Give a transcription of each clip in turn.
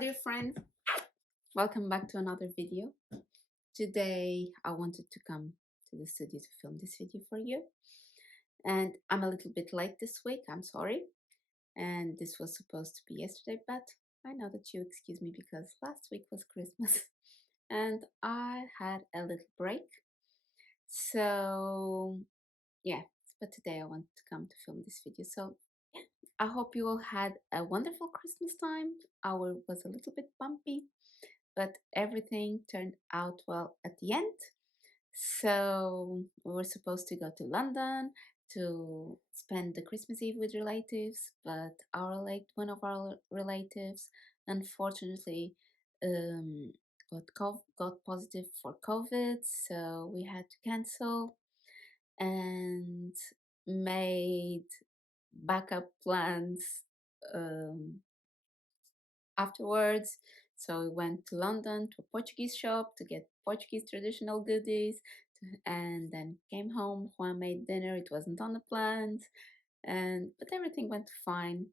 dear friends, welcome back to another video. Today I wanted to come to the studio to film this video for you, and I'm a little bit late this week, I'm sorry, and this was supposed to be yesterday, but I know that you excuse me because last week was Christmas and I had a little break. So yeah, but today I wanted to come to film this video. So yeah, I hope you all had a wonderful Christmas time. Our was a little bit bumpy, but everything turned out well at the end. So we were supposed to go to London to spend the Christmas Eve with relatives, but one of our relatives unfortunately um, got positive for COVID, so we had to cancel and made backup plans um, afterwards. So we went to London to a Portuguese shop to get Portuguese traditional goodies, and then came home. Juan made dinner. It wasn't on the plans, but everything went fine.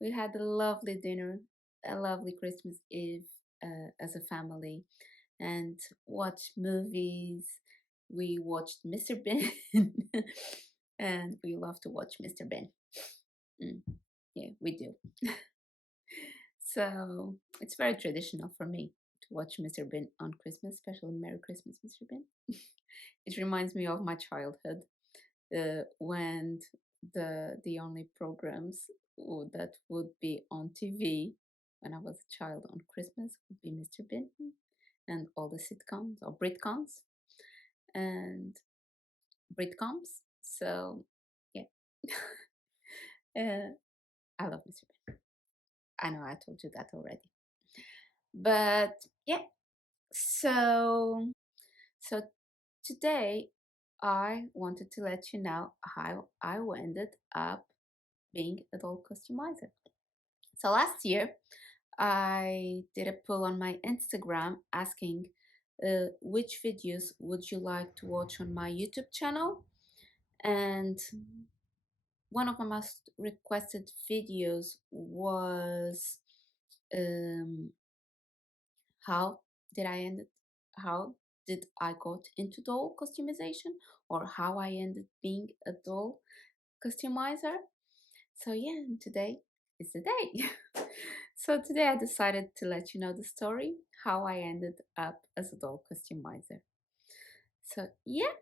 We had a lovely dinner, a lovely Christmas Eve as a family, and watched movies. We watched Mr. Bean, and we love to watch Mr. Bean. Yeah, we do. So it's very traditional for me to watch Mr. Bean on Christmas, especially Merry Christmas, Mr. Bean. It reminds me of my childhood when the only programs that would be on TV when I was a child on Christmas would be Mr. Bean and all the sitcoms or Britcoms and Britcoms. So yeah, I love Mr. Bean. I know I told you that already. But yeah, so today I wanted to let you know how I ended up being a doll customizer. So last year I did a poll on my Instagram asking which videos would you like to watch on my YouTube channel, and one of my most requested videos was how did I end how did I got into doll customization, or how I ended being a doll customizer. So yeah, and today is the day. So today I decided to let you know the story how I ended up as a doll customizer. So yeah,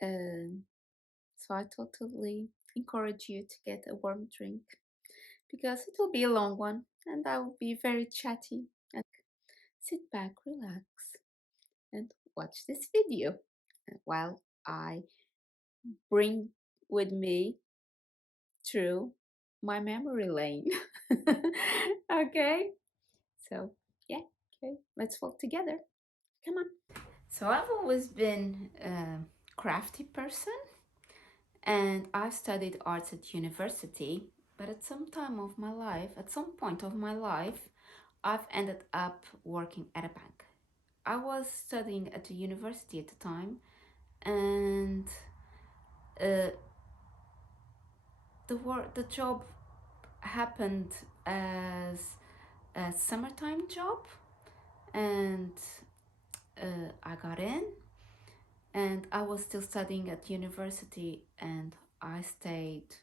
so I totally encourage you to get a warm drink because it will be a long one and I will be very chatty. And sit back, relax, and watch this video while I bring with me through my memory lane. Okay, so yeah, okay, let's walk together. Come on. So I've always been a crafty person, and I've studied arts at university, but at some point of my life, I've ended up working at a bank. I was studying at a university at the time, and uh, the job happened as a summertime job, and I got in, and I was still studying at university, and I stayed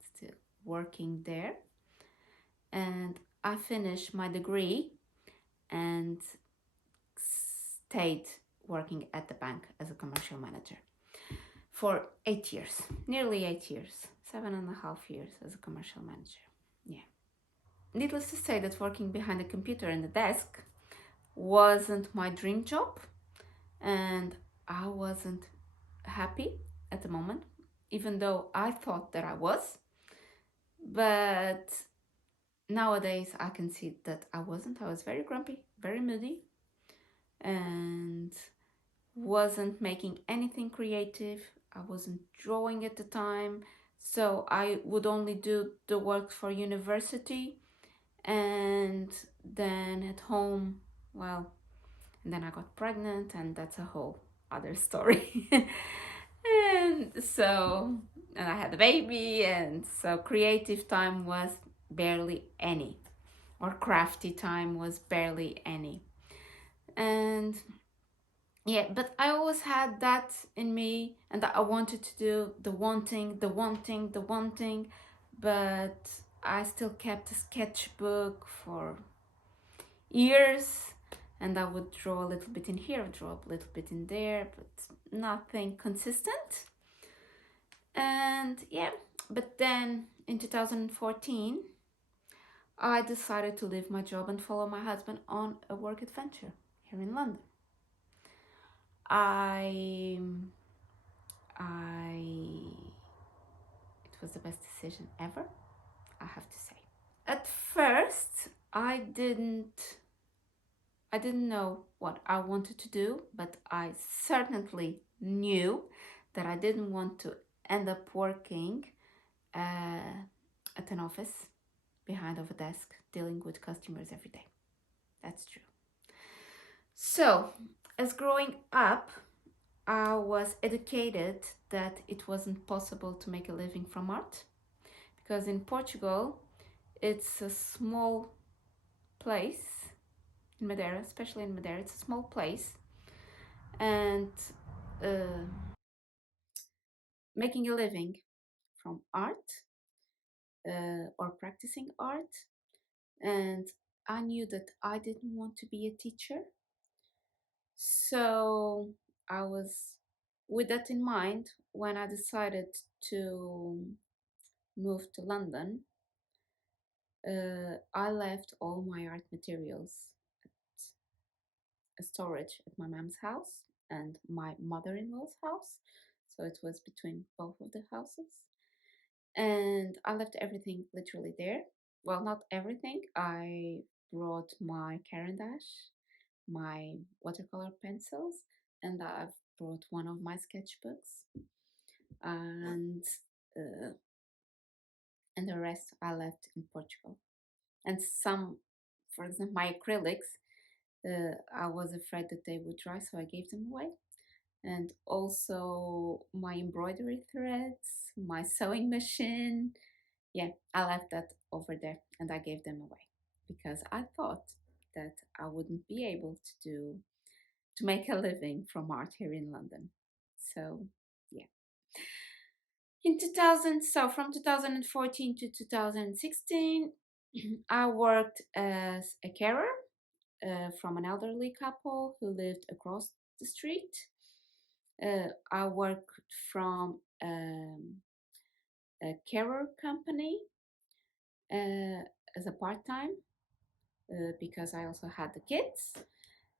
still working there, and I finished my degree and stayed working at the bank as a commercial manager for 8 years, nearly 8 years, 7.5 years as a commercial manager. Yeah. Needless to say that working behind a computer and a desk wasn't my dream job, and I wasn't happy at the moment, even though I thought that I was. But nowadays I can see that I wasn't. I was very grumpy, very moody, and wasn't making anything creative. I wasn't drawing at the time, so I would only do the work for university, and then at home, well, and then I got pregnant, and that's a whole other story. And I had a baby, and so creative time was barely any. or crafty time was barely any. And yeah, but I always had that in me, and that I wanted to do the wanting, the wanting, the wanting, but I still kept a sketchbook for years, and I would draw a little bit in here, draw a little bit in there, but nothing consistent. And yeah, but then in 2014, I decided to leave my job and follow my husband on a work adventure here in London. I I it was the best decision ever, I have to say. At first, I didn't know what I wanted to do, but I certainly knew that I didn't want to end up working at an office behind of a desk dealing with customers every day. That's true. So, as growing up, I was educated that it wasn't possible to make a living from art because in Portugal, it's a small place in Madeira, especially in Madeira, it's a small place, and uh, making a living from art or practicing art. And I knew that I didn't want to be a teacher, so I was with that in mind when I decided to move to London. I left all my art materials at a storage at my mom's house and my mother-in-law's house. So it was between both of the houses. And I left everything literally there. Well, not everything. I brought my Caran d'Ache, my watercolor pencils, and I've brought one of my sketchbooks. And uh, and the rest I left in Portugal. And some, for example, my acrylics, I was afraid that they would dry, so I gave them away. And also my embroidery threads, my sewing machine. Yeah, I left that over there and I gave them away because I thought that I wouldn't be able to make a living from art here in London. So yeah. In 2000, so from 2014 to 2016, I worked as a carer from an elderly couple who lived across the street. I worked from a carer company as a part time because I also had the kids.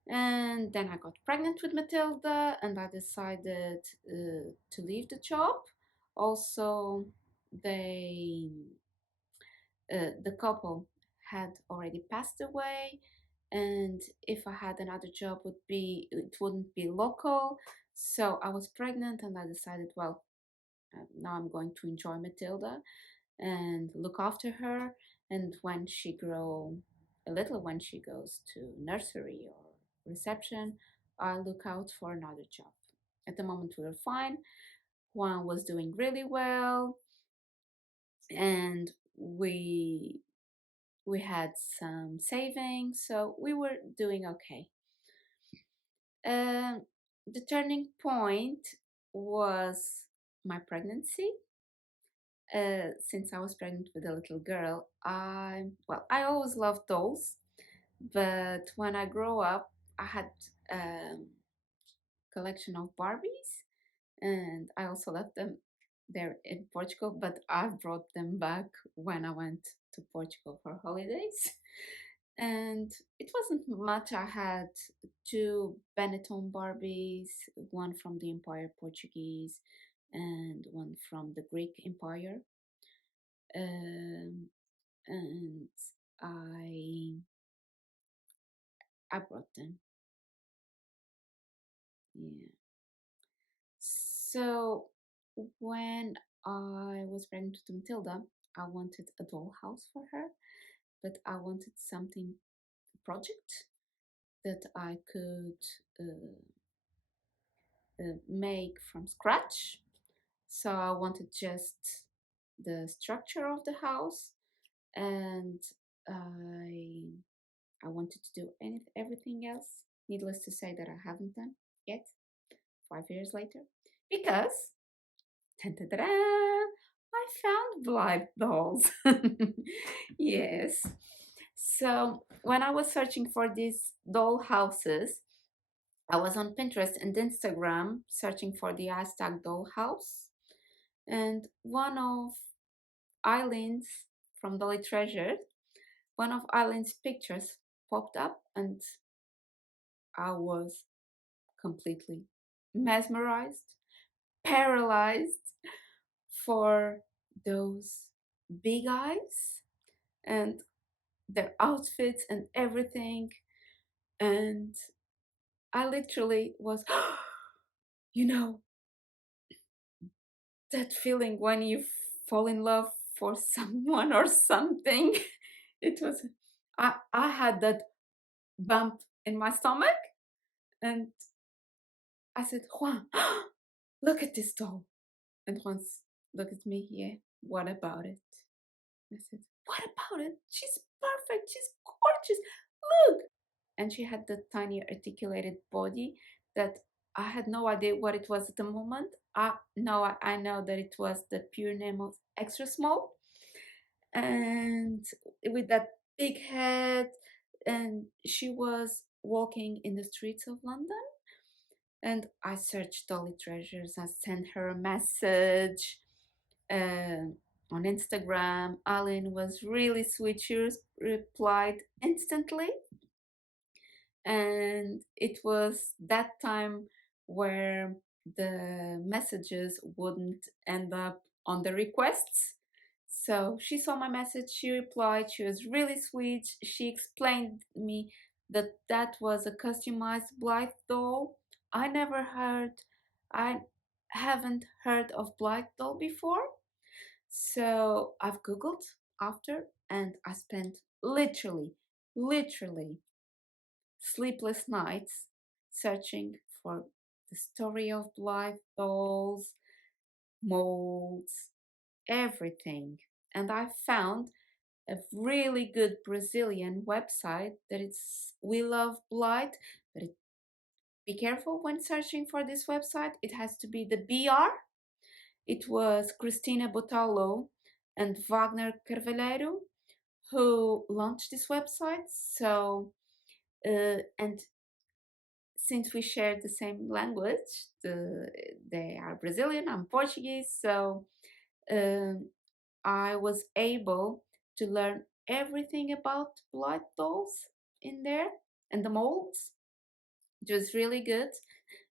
And then I got pregnant with Matilda, and I decided to leave the job. Also, they the couple had already passed away, and if I had another job, it wouldn't be local. So I was pregnant, and I decided, well, now I'm going to enjoy Matilda and look after her. And when she grow a little, when she goes to nursery or reception, I look out for another job. At the moment, we were fine. Juan was doing really well, and we had some savings, so we were doing okay. Um, the turning point was my pregnancy. Since I was pregnant with a little girl, I always loved dolls, but when I grew up, I had a collection of Barbies, and I also left them there in Portugal, but I brought them back when I went to Portugal for holidays. And it wasn't much. I had two Benetton Barbies, one from the Empire Portuguese and one from the Greek Empire. Um, and I I brought them. Yeah. So when I was pregnant with Matilda, I wanted a dollhouse for her, but I wanted something project that I could uh, make from scratch. So I wanted just the structure of the house and I wanted to do everything else. Needless to say that I haven't done yet, 5 years later, because I found Blythe dolls. Yes. So when I was searching for these doll houses, I was on Pinterest and Instagram searching for the hashtag doll house, and one of Eileen's from Dolly Treasure, one of Eileen's pictures popped up, and I was completely mesmerized, paralyzed for those big eyes and their outfits and everything. And I literally was, you know, that feeling when you fall in love for someone or something. It was, I had that bump in my stomach, and I said, Juan, look at this doll. And Juan looked at me, yeah, what about it? I said, what about it? She's perfect, she's gorgeous, look. And she had the tiny articulated body that I had no idea what it was at the moment. I know that it was the pure name of extra small, and with that big head, and she was walking in the streets of London. And I searched Dolly Treasures. I sent her a message on Instagram. Aline was really sweet. She replied instantly, and it was that time where the messages wouldn't end up on the requests. So she saw my message, she replied, she was really sweet. She explained me that that was a customized Blythe doll. I haven't heard of Blythe doll before. So I've Googled after, and I spent literally sleepless nights searching for the story of Blythe dolls, molds, everything. And I found a really good Brazilian website that it's We Love Blythe, but be careful when searching for this website. It has to be the BR. It was Cristina Botallo and Wagner Carvalheiro who launched this website. So, and since we share the same language, they are Brazilian, I'm Portuguese, so um, I was able to learn everything about blood dolls in there and the molds. It was really good,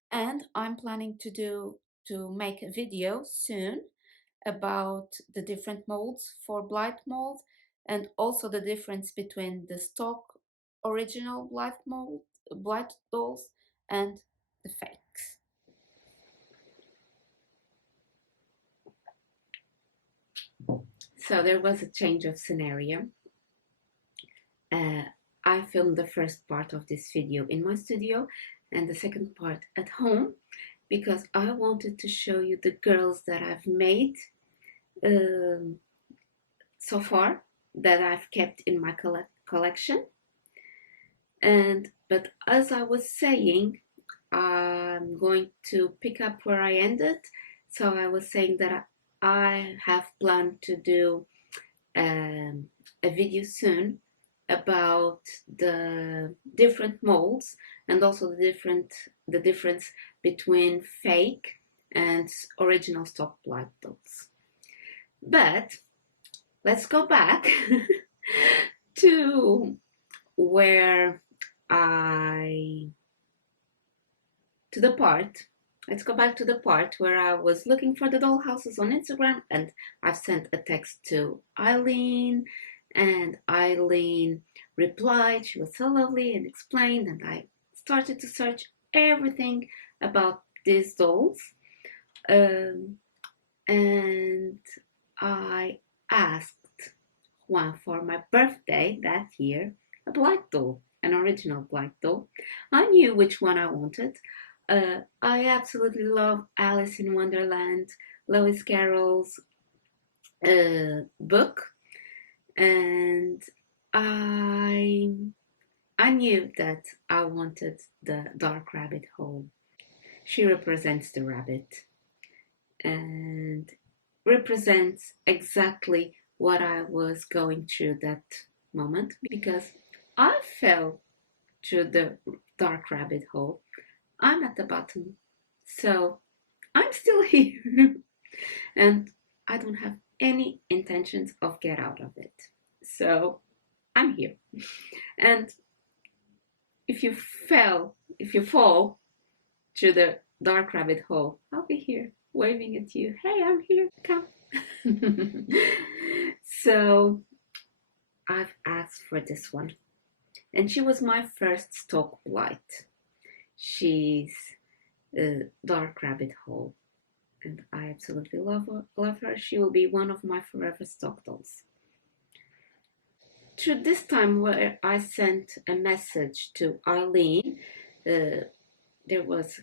and I'm planning to make a video soon about the different molds for blight mold, and also the difference between the stock original blight dolls and the fakes. So there was a change of scenario. I filmed the first part of this video in my studio and the second part at home because I wanted to show you the girls that I've made so far, that I've kept in my collection. But as I was saying, I'm going to pick up where I ended. So I was saying that I have planned to do a video soon about the different molds and also the difference between fake and original stock blight dolls. But let's go back to where let's go back to the part where I was looking for the doll houses on Instagram, and I've sent a text to Eileen, and Eileen replied. She was so lovely and explained, and I started to search everything about these dolls. And I asked Juan for my birthday that year a black doll, an original black doll. I knew which one I wanted. I absolutely love Alice in Wonderland, Lewis Carroll's book, and I knew that I wanted the dark rabbit hole. She represents the rabbit and represents exactly what I was going through that moment, because I fell through the dark rabbit hole. I'm at the bottom, so I'm still here and I don't have any intentions of get out of it. So I'm here. And if you fall through the dark rabbit hole, I'll be here waving at you. Hey, I'm here. Come. So I've asked for this one. And she was my first stock blight. She's a dark rabbit hole. And I absolutely love her. She will be one of my forever stock dolls. Through this time where I sent a message to Eileen, there was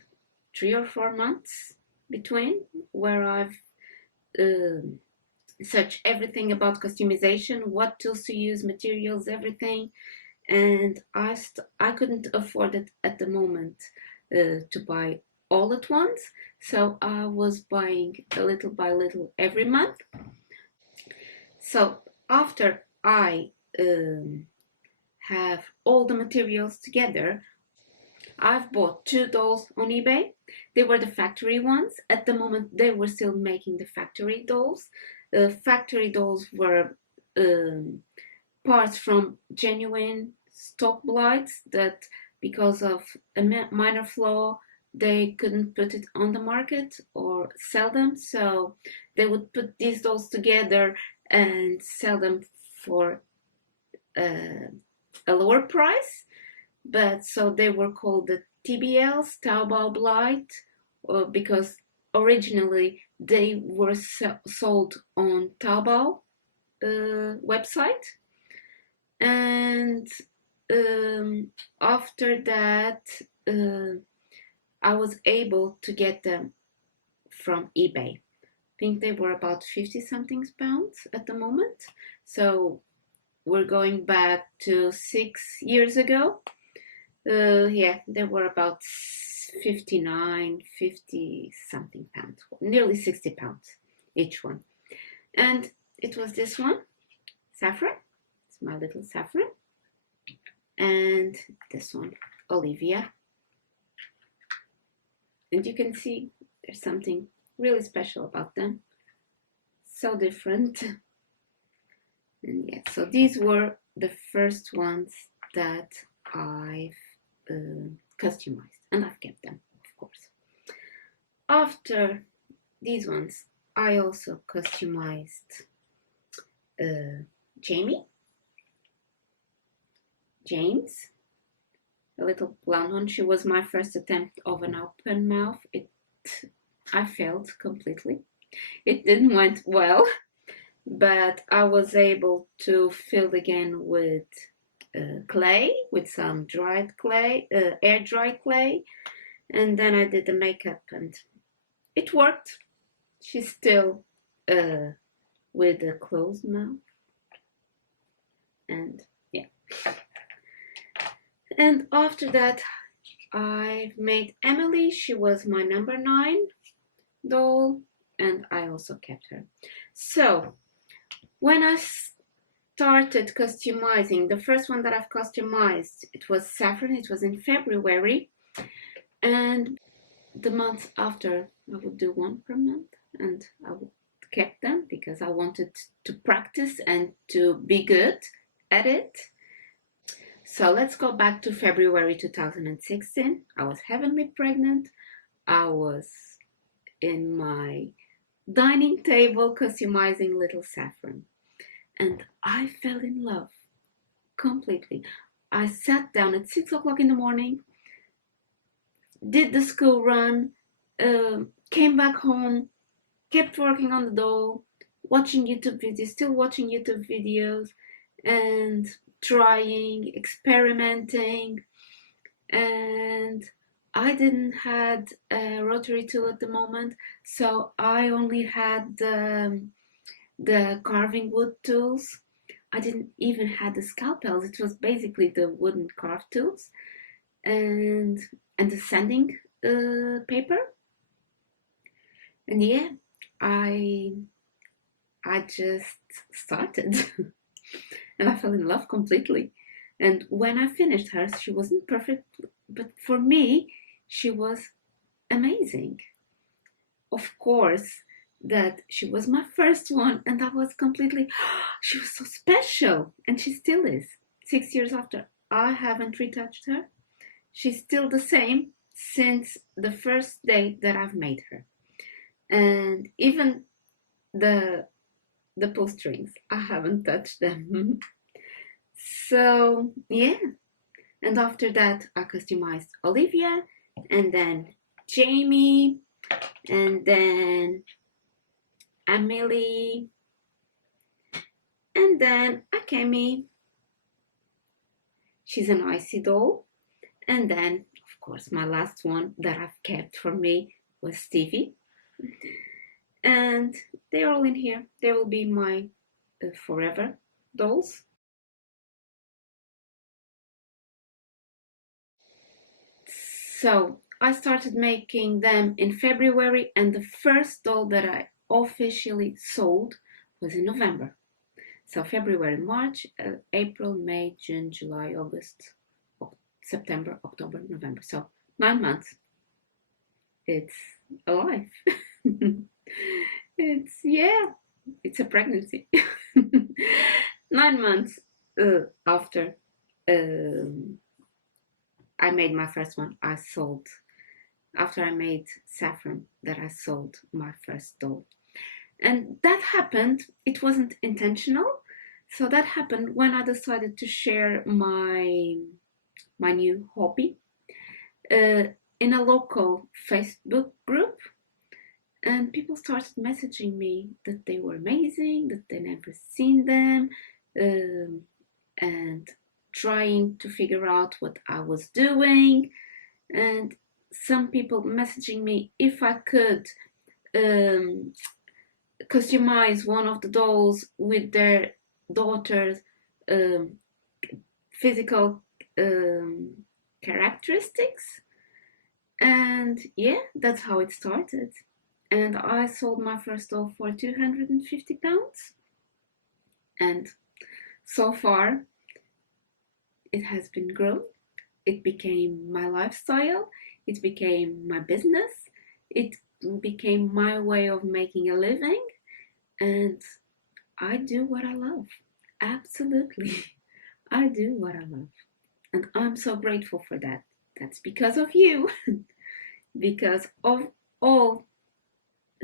3 or 4 months between where I've searched everything about customization, what tools to use, materials, everything, and I couldn't afford it at the moment to buy all at once, so I was buying a little by little every month. So after I have all the materials together, I've bought 2 dolls on eBay. They were the factory ones. At the moment, they were still making the factory dolls. Factory dolls were parts from genuine stock blights that, because of a minor flaw, they couldn't put it on the market or sell them. So they would put these dolls together and sell them for a lower price. But so they were called the TBLs, Taobao Blight, because originally they were sold on Taobao website. And after that, I was able to get them from eBay. I think they were about 50 something pounds at the moment. So we're going back to 6 years ago. Yeah, they were about 50 something pounds, nearly 60 pounds each one. And it was this one, Saffron. It's my little Saffron. And this one, Olivia. And you can see there's something really special about them. So different. And yeah, so these were the first ones that I've customized, and I've kept them, of course. After these ones, I also customized James, a little blonde one. She was my first attempt of an open mouth. I failed completely. It didn't went well, but I was able to fill again with clay, with some dried clay, air dry clay, and then I did the makeup and it worked. She's still with a closed mouth, and yeah. And after that, I made Emily. She was my number 9 doll, and I also kept her. So when I started customizing, the first one that I've customized, it was Saffron. It was in February, and the month after I would do one per month, and I kept them because I wanted to practice and to be good at it. So let's go back to February 2016. I was heavily pregnant. I was in my dining table customizing little Saffron, and I fell in love completely. I sat down at 6 o'clock in the morning, did the school run, came back home, kept working on the doll, watching YouTube videos, still watching YouTube videos, and trying, experimenting. And I didn't had a rotary tool at the moment, so I only had the carving wood tools. I didn't even have the scalpels. It was basically the wooden carved tools and the sanding paper. And yeah, I just started and I fell in love completely. And when I finished her, she wasn't perfect, but for me, she was amazing. Of course, that she was my first one, and I was completely, she was so special, and she still is. 6 years after, I haven't retouched her. She's still the same since the first day that I've made her. And even the pull strings, I haven't touched them. So yeah, and after that I customized Olivia, and then Jamie, and then Emily, and then Akemi. She's an icy doll. And then, of course, my last one that I've kept for me was Stevie. And they're all in here. They will be my forever dolls. So I started making them in February, and the first doll that I officially sold was in November. So February, March, April, May, June, July, August, September, October, November. So 9 months. It's a life. It's a pregnancy. 9 months after I made my first one, I sold. After I made Saffron, that I sold my first doll. And that happened, it wasn't intentional. So that happened when I decided to share my new hobby in a local Facebook group. And people started messaging me that they were amazing, that they never seen them, and trying to figure out what I was doing. And some people messaging me if I could customize one of the dolls with their daughter's um, physical characteristics. And yeah, that's how it started. And I sold my first doll for £250. And so far, it has been grown. It became my lifestyle. It became my business. It became my way of making a living. And I do what I love. Absolutely. I do what I love. And I'm so grateful for that. That's because of you. Because of all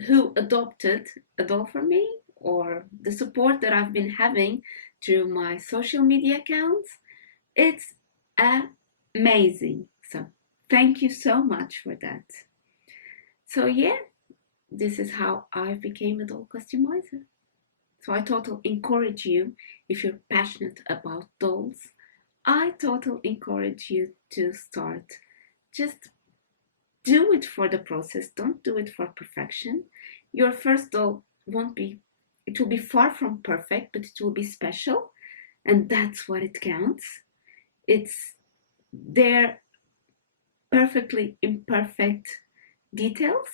who adopted a doll from me, or the support that I've been having through my social media accounts. It's amazing. So thank you so much for that. So yeah, this is how I became a doll customizer. So I totally encourage you, if you're passionate about dolls, I totally encourage you to start. Just do it for the process. Don't do it for perfection. Your first doll it will be far from perfect, but it will be special. And that's what it counts. It's their perfectly imperfect details.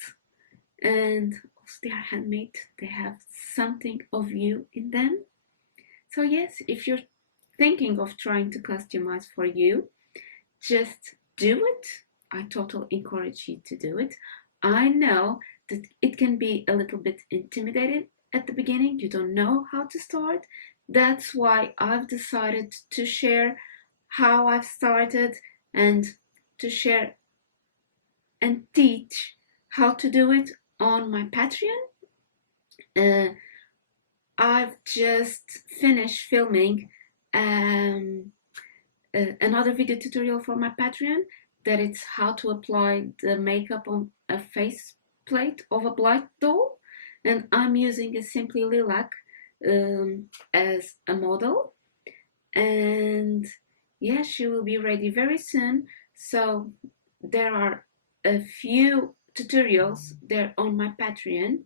And also they are handmade. They have something of you in them. So yes, if you're thinking of trying to customize for you, just do it. I totally encourage you to do it. I know that it can be a little bit intimidating at the beginning. You don't know how to start. That's why I've decided to share how I've started and to share and teach how to do it on my Patreon. I've just finished filming another video tutorial for my Patreon, that it's how to apply the makeup on a face plate of a blight doll, and I'm using a Simply Lilac as a model, and yeah, she will be ready very soon. So there are a few tutorials there on my Patreon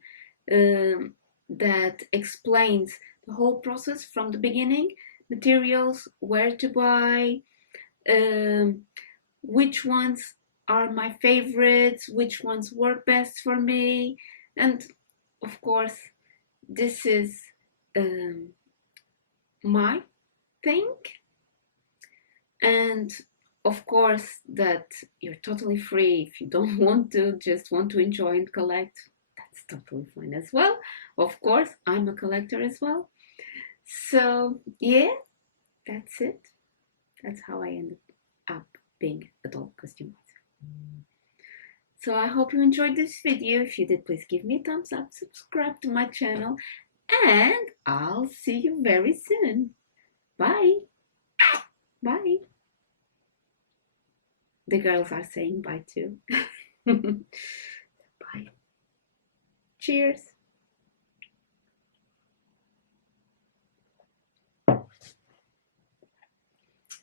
that explains the whole process from the beginning, materials, where to buy, um, which ones are my favorites, which ones work best for me, and of course, this is my thing, and of course that you're totally free if you don't want to, just want to enjoy and collect. That's totally fine as well. Of course, I'm a collector as well. So yeah, that's it. That's how I ended up being a doll customizer. So I hope you enjoyed this video. If you did, please give me a thumbs up, subscribe to my channel, and I'll see you very soon. Bye. Bye. The girls are saying bye too. Bye. Cheers.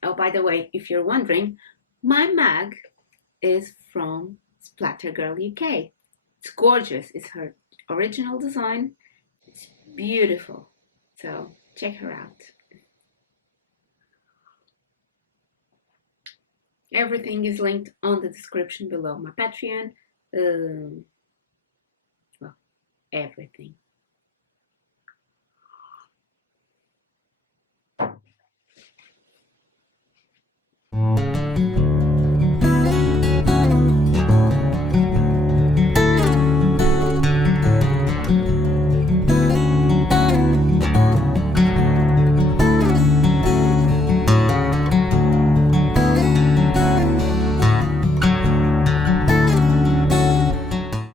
Oh, by the way, if you're wondering, my mug is from Splattergirluk. It's gorgeous. It's her original design. It's beautiful. So check her out. Everything is linked on the description below. My Patreon, well, everything.